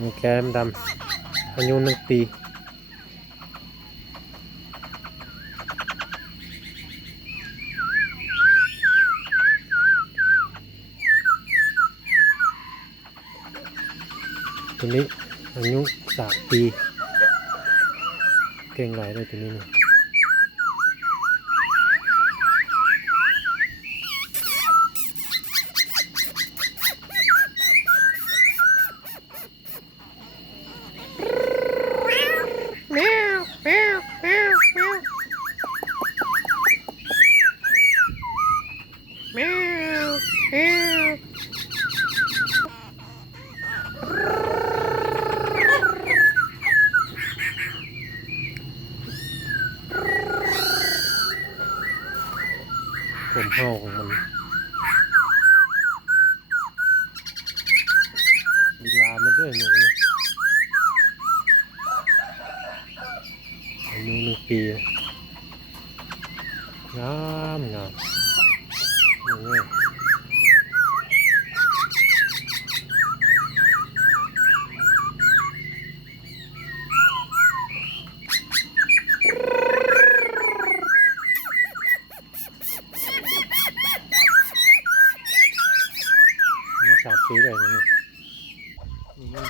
มีแก้มดำอายุ1 ปีตัวนี้อายุ3 ปีเก่งหลายเลยตัวนี้นี่ผมเห่าของมันลีลามันด้วยหนูนี่อายุ1 ปีงามงามนี่3 ปีเลยนี่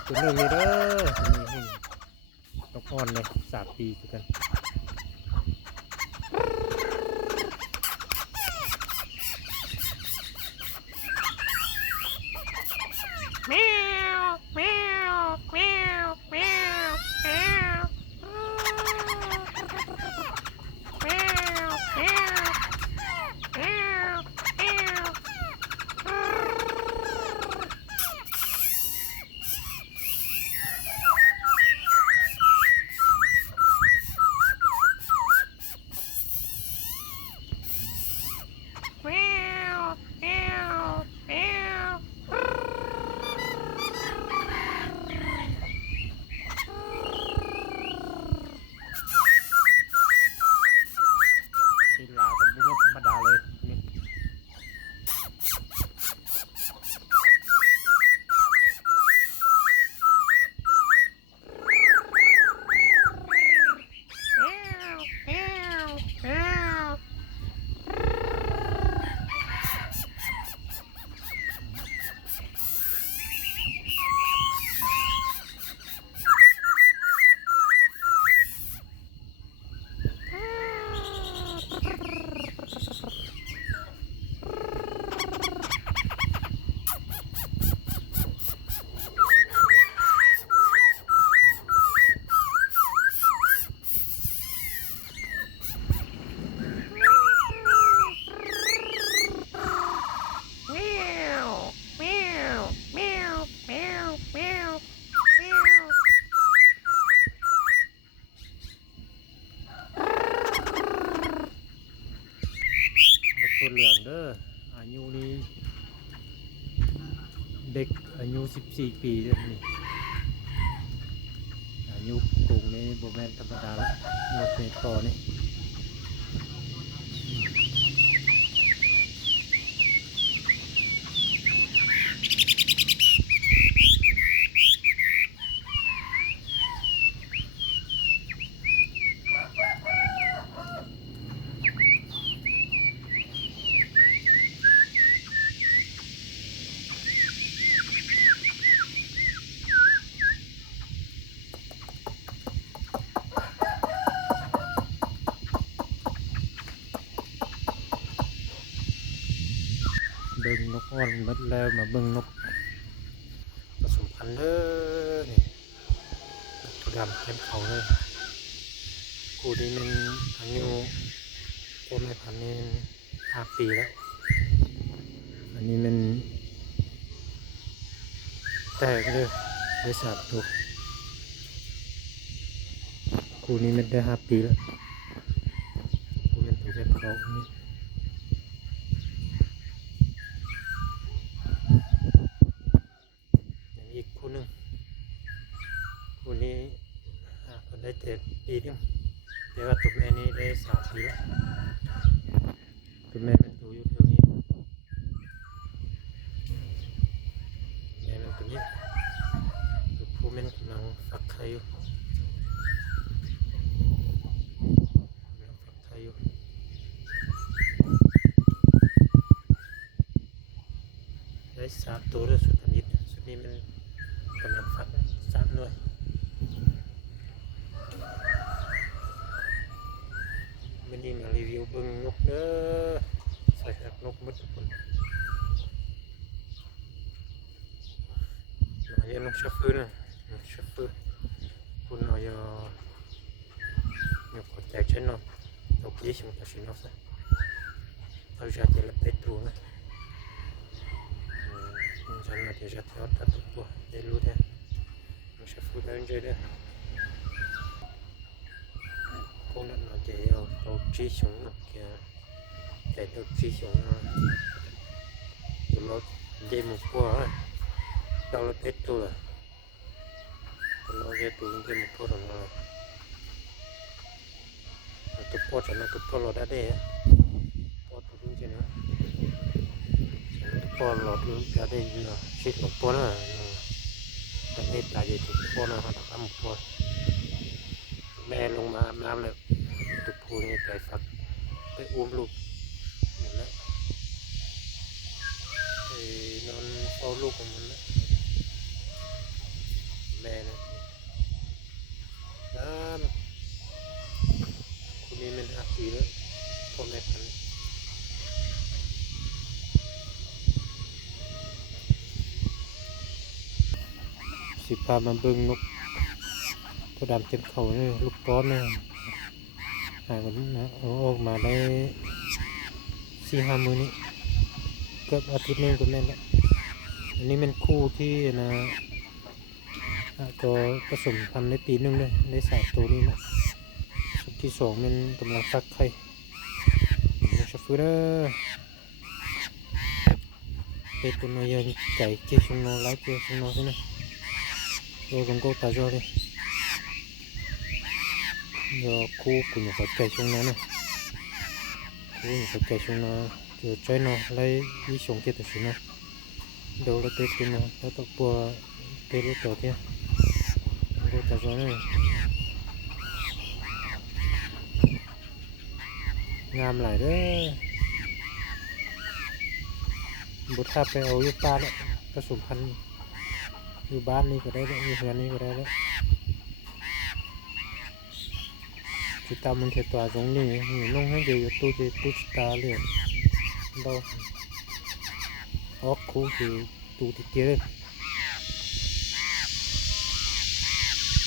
ตัวนึงนี่เด้อนี่นกอ่อนเลย3 ปีคือกันตัวเหลืองเด้ออายุนี้เด็กอายุ14 ปีเด้อนี่อายุกรุงนี้โบแมนธรรมดาละนกเมตอนี่เบิ่งนกอ่อนหมดแล้วมาเบิ่งนกผสมพันธุ์เด้อนี่ตัวดำเต็มเขาเลยกูนี่มันอายุตัวแม่พันธุ์นี่5 ปีแล้วอันนี้มันแตกเลยได้3 ตัวกูนี่มันได้5 ปีแล้วกูเป็นตัวแบบเขานี่อีกคู่หนึ่งคู่นี้ก็ได้ปีนึงแต่ว่าตัวแม่นี้ได้3 ปีแล้วตัวแม่เป็นตัวอยู่แถวนี้แม่เป็นตัวนี้ตัวผู้ แม่นกำลังฟักไข่อยู่ได้3 ตัวแล้วสุดอันนี้สุดนี้มันกำลังฟัก3 หน่วยวันนี้มารีวิวเบิ่งนกเด้อใส่หักนกหมดทุกคนมาเรียนนกชัฟเฟอร์นะนกชัฟเฟอร์คุณเอาอย่กดใจฉันเนาะนกยี่สิบตัวฉันเนาะซะเอาจะเจริญเติบโตนะฉันมาที่จะทอดตัดตัวได้รู้แท้นกชัฟเฟอร์ได้ใจเด้อพวกนั้นเราจะเอาจีชงนะแกแต่ตัวจีชงนะตัวเราได้หมดกว่าเราเติบโตเลยตัวเราจะตัวได้หมดกว่าเราตัวพ่อฉันนะตัวพ่อเราได้พ่อตัวนี้ใช่ไหมตัวพ่อเราตัวจะได้เนาะชิดหลงพ่อนะแต่ไม่ตายตัวพ่อนะฮะทำพ่อแม่ลงมาอาบน้ำเลยตัวพ่อนี่ใจฝักไปอุ้มลูกนี่แหละนอนเฝ้าลูกของมันนะแม่นะคุณนี่มัน5 ปีแล้วพ่อแม่พันสิพามาเบิ่งนกตัวดำเต็มเขาเลยลูกป้อนเนี่ยหากันนะเอาออกมาได้4-5 มื้อนี้เกือบอาทิตย์นึงก็แม่นแล้วอันนี้มันคู่ที่นะตัวผสมพันธุ์ในปีนึงเลยใน3 ตัวนี้นะชุดที่2มันกำลังฟักไข่ชัฟเฟอร์เป็นตัวน้อยยังใจเกี่ยวชงนอไล่เกี่ยวชงนอใช่ไหมโดนก็ตาจอเลยเดี๋ยวคู่กุญแจใจชงนอนะคู่ใจชงนอเดี๋ยวใจนอไล่ยี่ชงเกี่ยวตัวชงนอเดี๋ยวเราเตะตัวนอแล้วตัวปัวเตะลูกตัวเที่ยก็ตาจอเลยงามหลายเด้อบุตรไปเอาอยู่ป้าแล้วผสมพันธุ์อยู่บ้านนี่ก็ได้แล้วอยู่เรือนนี่ก็ได้แล้วจิตามันเถิดตัวตรงนี้น้องให้เดียวอยู่ตู้จิตาเลยเราออกคู่คือตู้ที่เตี้ยเลย